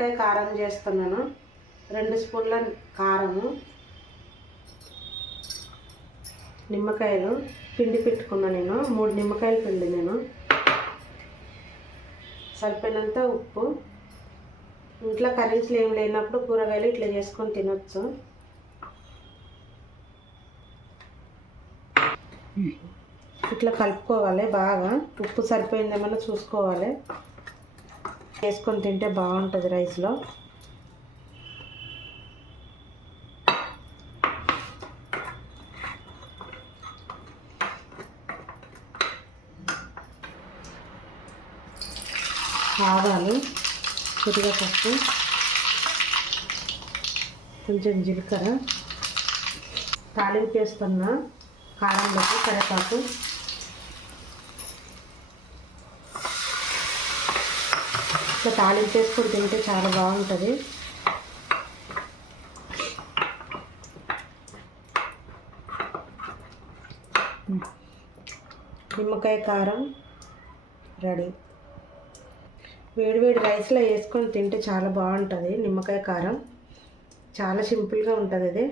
నిమ్మకాయ కారం చేస్తున్నాను. 2 స్పూన్ల కారము, నిమ్మకాయలు పిండి పెట్టుకున్నా. నేను 3 నిమ్మకాయలు పిండి, నేను సరిపోయినంత ఉప్పు. ఇంట్లో కర్రీస్లు ఏం లేనప్పుడు కూరగాయలు ఇట్లా చేసుకొని తినొచ్చు. ఇట్లా కలుపుకోవాలి బాగా. ఉప్పు సరిపోయిందేమన్నా చూసుకోవాలి. వేసుకొని తింటే బాగుంటుంది రైస్లో. ఆవాలు, శనగపప్పు, కొంచెం జీలకర్ర, తాలింపు వేస్తున్న కారంలోకి కరివేపాకు, ఇట్లా తాలింపు వేసుకొని తింటే చాలా బాగుంటుంది. నిమ్మకాయ కారం రెడీ. వేడివేడి రైస్లో వేసుకొని తింటే చాలా బాగుంటుంది. నిమ్మకాయ కారం చాలా సింపుల్గా ఉంటుంది ఇది.